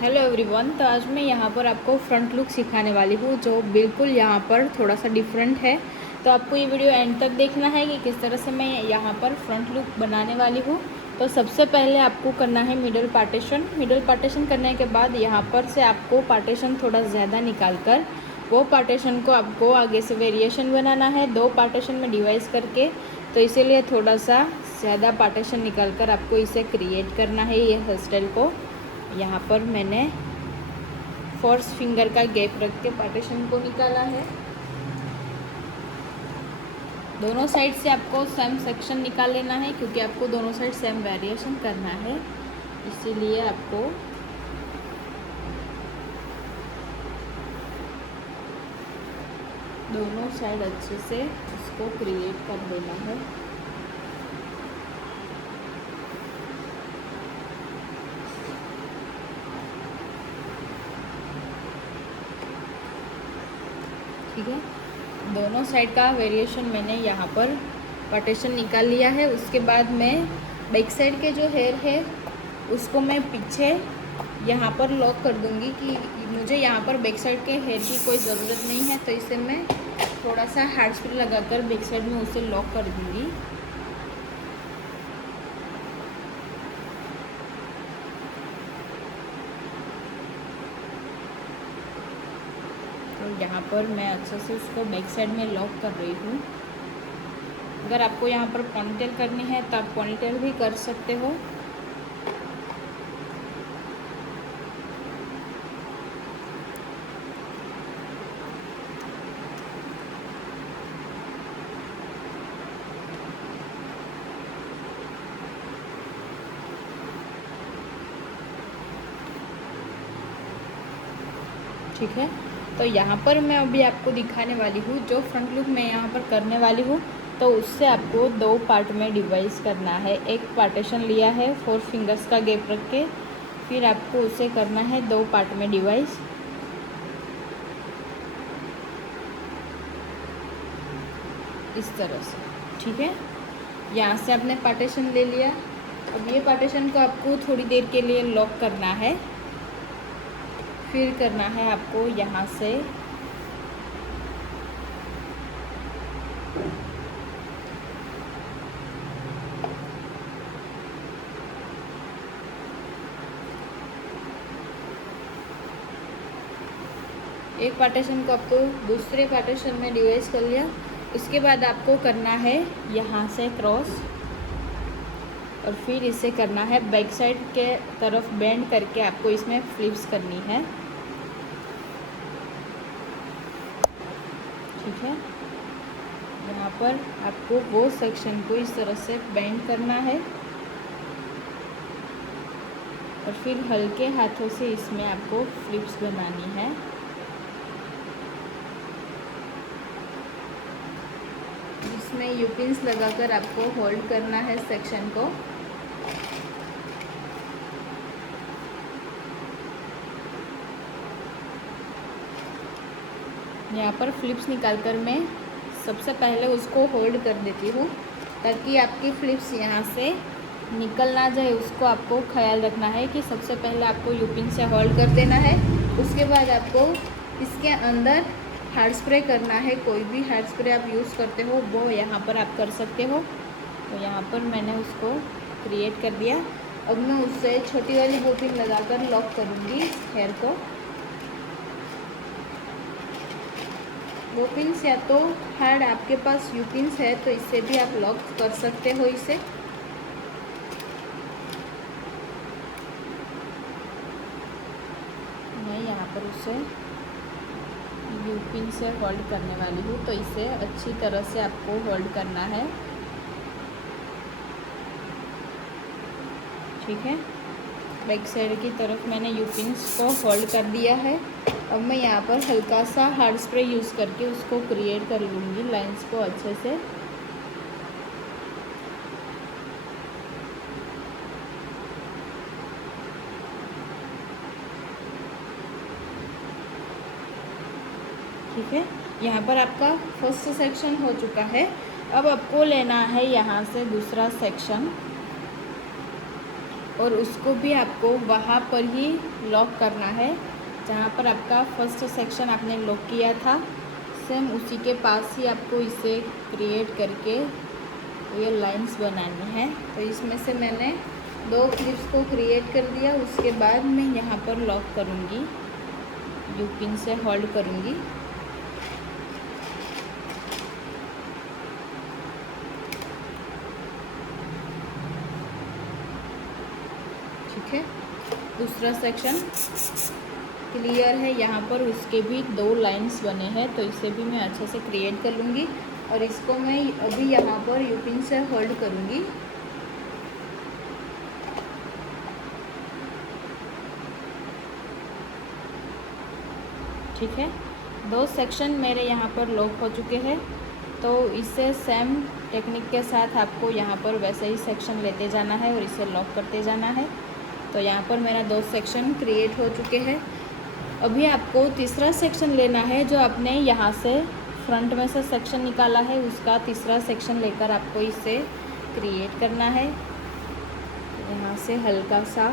Hello everyone. तो आज मैं यहाँ पर आपको फ्रंट लुक सिखाने वाली हूँ जो बिल्कुल यहाँ पर थोड़ा सा डिफरेंट है। तो आपको ये वीडियो एंड तक देखना है कि किस तरह से मैं यहाँ पर फ्रंट लुक बनाने वाली हूँ। तो सबसे पहले आपको करना है मिडल पार्टीशन। मिडल पार्टीशन करने के बाद यहाँ पर से आपको पार्टीशन थोड़ा ज़्यादा निकाल कर वो पार्टीशन को आपको आगे से वेरिएशन बनाना है 2 पार्टीशन में डिवाइड करके। तो इसीलिए थोड़ा सा ज़्यादा पार्टीशन निकाल कर आपको इसे क्रिएट करना है ये हेयर स्टाइल को। यहाँ पर मैंने 4 फिंगर का गैप रख के पार्टीशन को निकाला है। दोनों साइड से आपको सेम सेक्शन निकाल लेना है क्योंकि आपको दोनों साइड सेम वेरिएशन करना है, इसीलिए आपको दोनों साइड अच्छे से इसको क्रिएट कर देना है। ठीक है, दोनों साइड का वेरिएशन मैंने यहाँ पर पार्टीशन निकाल लिया है। उसके बाद मैं बैक साइड के जो हेयर है उसको मैं पीछे यहाँ पर लॉक कर दूँगी कि मुझे यहाँ पर बैक साइड के हेयर की कोई ज़रूरत नहीं है, तो इसे मैं थोड़ा सा हार्ड स्प्रे लगाकर बैक साइड में उसे लॉक कर दूँगी। तो यहाँ पर मैं अच्छे से उसको बैक साइड में लॉक कर रही हूँ। अगर आपको यहाँ पर पोनीटेल करनी है तो आप पोनीटेल भी कर सकते हो। ठीक है, तो यहाँ पर मैं अभी आपको दिखाने वाली हूँ जो फ्रंट लुक मैं यहाँ पर करने वाली हूँ। तो उससे आपको 2 पार्ट में डिवाइड करना है। एक पार्टीशन लिया है 4 फिंगर्स का गैप रख के, फिर आपको उसे करना है 2 पार्ट में डिवाइड। इस तरह से, ठीक है। यहाँ से आपने पार्टीशन ले लिया। अब ये पार्टीशन को आपको थोड़ी देर के लिए लॉक करना है। फिर करना है आपको यहाँ से एक पार्टीशन को आपको दूसरे पार्टीशन में डिवाइड कर लिया। उसके बाद आपको करना है यहाँ से क्रॉस और फिर इसे करना है बैक साइड के तरफ बेंड करके आपको इसमें फ्लिप्स करनी है। ठीक है, यहाँ पर आपको वो सेक्शन को इस तरह से बेंड करना है और फिर हल्के हाथों से इसमें आपको फ्लिप्स बनानी है। इसमें यूपिन्स लगाकर आपको होल्ड करना है सेक्शन को। यहाँ पर फ्लिप्स निकालकर मैं सबसे पहले उसको होल्ड कर देती हूँ ताकि आपकी फ्लिप्स यहाँ से निकल ना जाए। उसको आपको ख्याल रखना है कि सबसे पहले आपको यूपिन से होल्ड कर देना है। उसके बाद आपको इसके अंदर हार्ड स्प्रे करना है। कोई भी हार्ड स्प्रे आप यूज़ करते हो वो यहाँ पर आप कर सकते हो। तो यहाँ पर मैंने उसको क्रिएट कर दिया। अब मैं उससे छोटी वाली बोपिन लगाकर लॉक करूँगी हेयर को। वो पिन्स या तो हार्ड आपके पास यू पिन्स है तो इससे भी आप लॉक कर सकते हो इसे। मैं यहाँ पर उसे यू पिन से होल्ड करने वाली हूँ, तो इसे अच्छी तरह से आपको होल्ड करना है। ठीक है, बैक साइड की तरफ मैंने यू पिन्स को होल्ड कर दिया है। अब मैं यहाँ पर हल्का सा हार्ड स्प्रे यूज़ करके उसको क्रिएट कर लूँगी लाइंस को अच्छे से। ठीक है, यहाँ पर आपका फर्स्ट सेक्शन हो चुका है। अब आपको लेना है यहाँ से दूसरा सेक्शन। और उसको भी आपको वहाँ पर ही लॉक करना है जहाँ पर आपका फर्स्ट सेक्शन आपने लॉक किया था। सेम उसी के पास ही आपको इसे क्रिएट करके ये लाइंस बनानी है। तो इसमें से मैंने 2 क्लिप्स को क्रिएट कर दिया। उसके बाद मैं यहाँ पर लॉक करूँगी, यू पिन से होल्ड करूँगी। ठीक है, दूसरा सेक्शन क्लियर है। यहाँ पर उसके भी 2 लाइंस बने हैं, तो इसे भी मैं अच्छे से क्रिएट कर लूँगी और इसको मैं अभी यहाँ पर यू पिन से होल्ड करूँगी। ठीक है, 2 सेक्शन मेरे यहाँ पर लॉक हो चुके हैं। तो इससे सेम टेक्निक के साथ आपको यहाँ पर वैसे ही सेक्शन लेते जाना है और इसे लॉक करते जाना है। तो यहाँ पर मेरा 2 सेक्शन क्रिएट हो चुके हैं। अभी आपको तीसरा सेक्शन लेना है, जो आपने यहाँ से फ्रंट में से सेक्शन निकाला है उसका तीसरा सेक्शन लेकर आपको इसे क्रिएट करना है। यहाँ से हल्का सा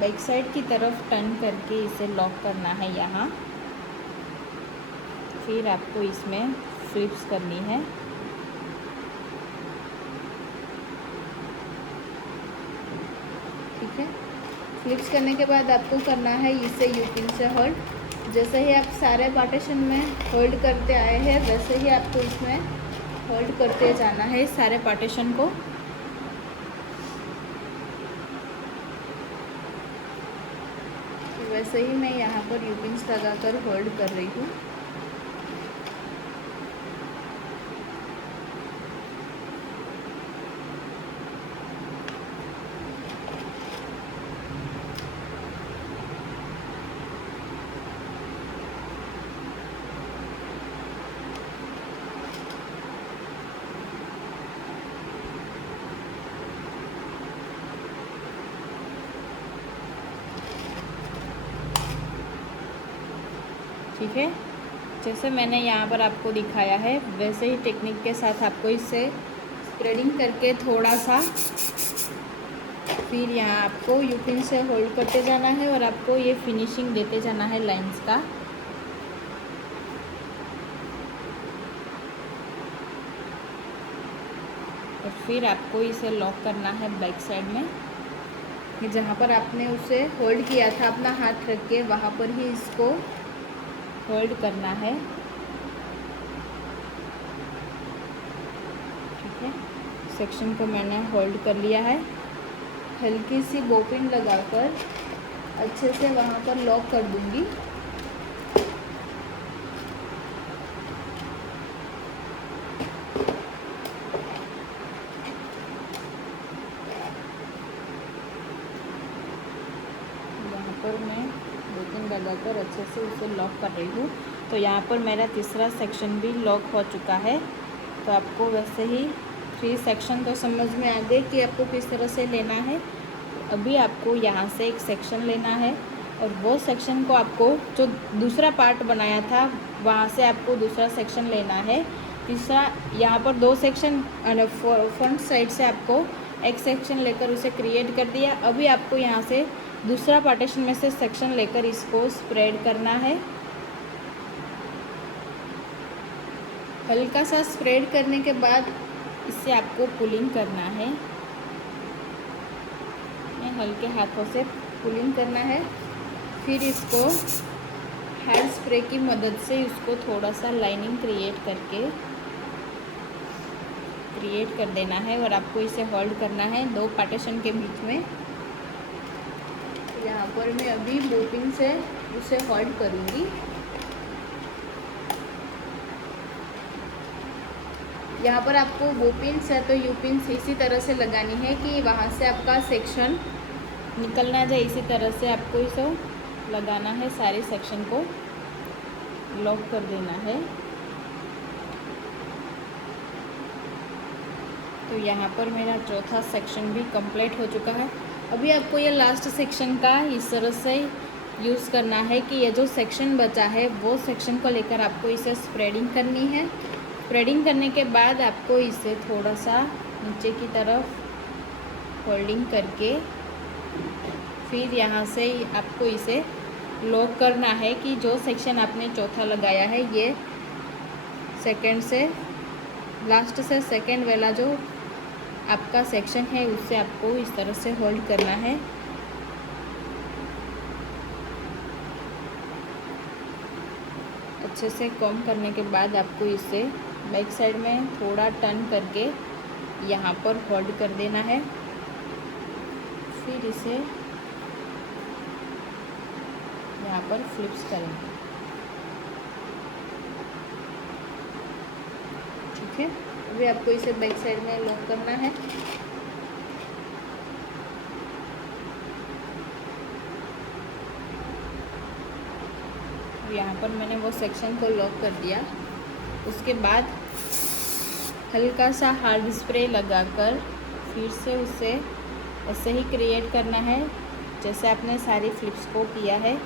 बैक साइड की तरफ टर्न करके इसे लॉक करना है यहाँ। फिर आपको इसमें फ्लिप्स करनी है। ठीक है, फ्लिप्स करने के बाद आपको करना है इसे यू पिन से होल्ड। जैसे ही आप सारे पार्टीशन में होल्ड करते आए हैं वैसे ही आपको इसमें होल्ड करते जाना है सारे पार्टीशन को। तो वैसे ही मैं यहाँ पर यू पिन्स लगाकर होल्ड कर रही हूँ। ठीक है, जैसे मैंने यहाँ पर आपको दिखाया है वैसे ही टेक्निक के साथ आपको इसे स्प्रेडिंग करके थोड़ा सा फिर यहाँ आपको यू पिन से होल्ड करते जाना है और आपको ये फिनिशिंग देते जाना है लाइंस का। और फिर आपको इसे लॉक करना है बैक साइड में, जहाँ पर आपने उसे होल्ड किया था अपना हाथ रख के वहाँ पर ही इसको होल्ड करना है। ठीक है, सेक्शन को मैंने होल्ड कर लिया है। हल्की सी बोपिन लगाकर अच्छे से वहाँ पर लॉक कर दूँगी। यहाँ पर मैं बोपिन लगाकर अच्छे से उसे लॉक कर रही हूँ। तो यहाँ पर मेरा तीसरा सेक्शन भी लॉक हो चुका है। तो आपको वैसे ही 3 सेक्शन तो समझ में आ गए कि आपको किस तरह से लेना है। अभी आपको यहाँ से एक सेक्शन लेना है और वो सेक्शन को आपको जो दूसरा पार्ट बनाया था वहाँ से आपको दूसरा सेक्शन लेना है। तीसरा यहाँ पर 2 सेक्शन फ्रंट साइड से आपको एक सेक्शन लेकर उसे क्रिएट कर दिया। अभी आपको यहाँ से दूसरा पार्टीशन में से सेक्शन लेकर इसको स्प्रेड करना है। हल्का सा स्प्रेड करने के बाद इससे आपको पुलिंग करना है। हल्के हाथों से पुलिंग करना है। फिर इसको हेयर स्प्रे की मदद से इसको थोड़ा सा लाइनिंग क्रिएट कर देना है और आपको इसे होल्ड करना है 2 पार्टीशन के बीच में। यहाँ पर मैं अभी बोपिन से उसे होल्ड करूँगी। यहाँ पर आपको बोपिन्स है तो यू पिन्स इसी तरह से लगानी है कि वहाँ से आपका सेक्शन निकल ना जाए। इसी तरह से आपको इसे लगाना है, सारे सेक्शन को लॉक कर देना है। तो यहाँ पर मेरा चौथा सेक्शन भी कंप्लीट हो चुका है। अभी आपको ये लास्ट सेक्शन का इस तरह से यूज़ करना है कि ये जो सेक्शन बचा है वो सेक्शन को लेकर आपको इसे स्प्रेडिंग करनी है। स्प्रेडिंग करने के बाद आपको इसे थोड़ा सा नीचे की तरफ होल्डिंग करके फिर यहाँ से आपको इसे लॉक करना है कि जो सेक्शन आपने चौथा लगाया है ये सेकंड से लास्ट से सेकंड वाला जो आपका सेक्शन है उससे आपको इस तरह से होल्ड करना है। अच्छे से कॉम करने के बाद आपको इसे बैक साइड में थोड़ा टर्न करके यहाँ पर होल्ड कर देना है। फिर इसे यहाँ पर फ्लिप्स करेंगे। ठीक है, अभी आपको इसे बैक साइड में लॉक करना है। यहाँ पर मैंने वो सेक्शन को लॉक कर दिया। उसके बाद हल्का सा हार्ड स्प्रे लगाकर फिर से उसे ऐसे ही क्रिएट करना है जैसे आपने सारी फ्लिप्स को किया है।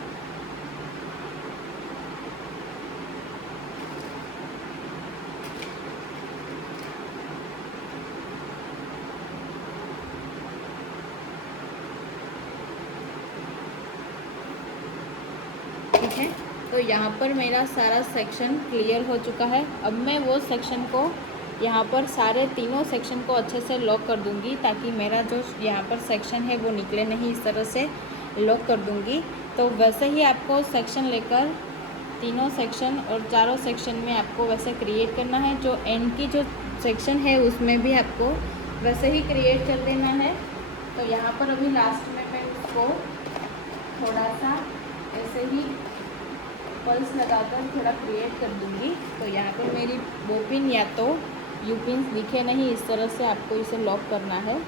ठीक है, तो यहाँ पर मेरा सारा सेक्शन क्लियर हो चुका है। अब मैं वो सेक्शन को यहाँ पर सारे तीनों सेक्शन को अच्छे से लॉक कर दूँगी ताकि मेरा जो यहाँ पर सेक्शन है वो निकले नहीं। इस तरह से लॉक कर दूँगी। तो वैसे ही आपको सेक्शन लेकर तीनों सेक्शन और चारों सेक्शन में आपको वैसे क्रिएट करना है। जो एंड की जो सेक्शन है उसमें भी आपको वैसे ही क्रिएट कर देना है। तो यहाँ पर अभी लास्ट में मैं उसको थोड़ा सा ऐसे ही पल्स लगाकर थोड़ा क्रिएट कर दूँगी। तो यहाँ पर मेरी बोपिन या तो यूपिन्स दिखे नहीं, इस तरह से आपको इसे लॉक करना है।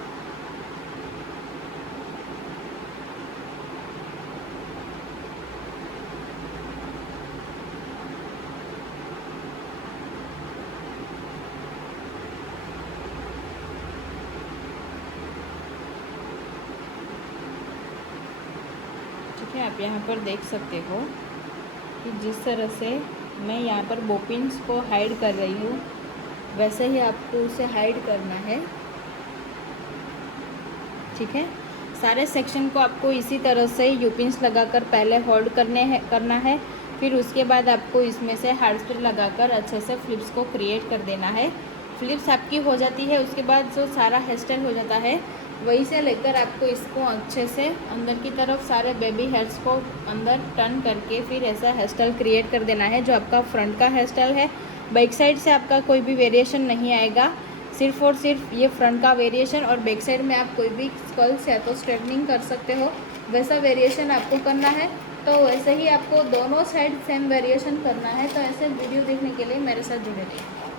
ठीक है, आप यहाँ पर देख सकते हो कि जिस तरह से मैं यहाँ पर बोपिन्स को हाइड कर रही हूँ वैसे ही आपको उसे हाइड करना है। ठीक है, सारे सेक्शन को आपको इसी तरह से यूपिन्स लगाकर पहले होल्ड करना है। फिर उसके बाद आपको इसमें से हार्ड स्प्रे लगाकर अच्छे से फ्लिप्स को क्रिएट कर देना है। फ्लिप्स आपकी हो जाती है, उसके बाद जो सारा हेयर स्टाइल हो जाता है वहीं से लेकर आपको इसको अच्छे से अंदर की तरफ सारे बेबी हेयर्स को अंदर टर्न करके फिर ऐसा हेयर स्टाइल क्रिएट कर देना है जो आपका फ्रंट का हेयर स्टाइल है। बैक साइड से आपका कोई भी वेरिएशन नहीं आएगा, सिर्फ और सिर्फ ये फ्रंट का वेरिएशन। और बैक साइड में आप कोई भी कर्ल्स या तो स्ट्रेटनिंग कर सकते हो, वैसा वेरिएशन आपको करना है। तो वैसे ही आपको दोनों साइड सेम वेरिएशन करना है। तो ऐसे वीडियो देखने के लिए मेरे साथ जुड़े रहिए।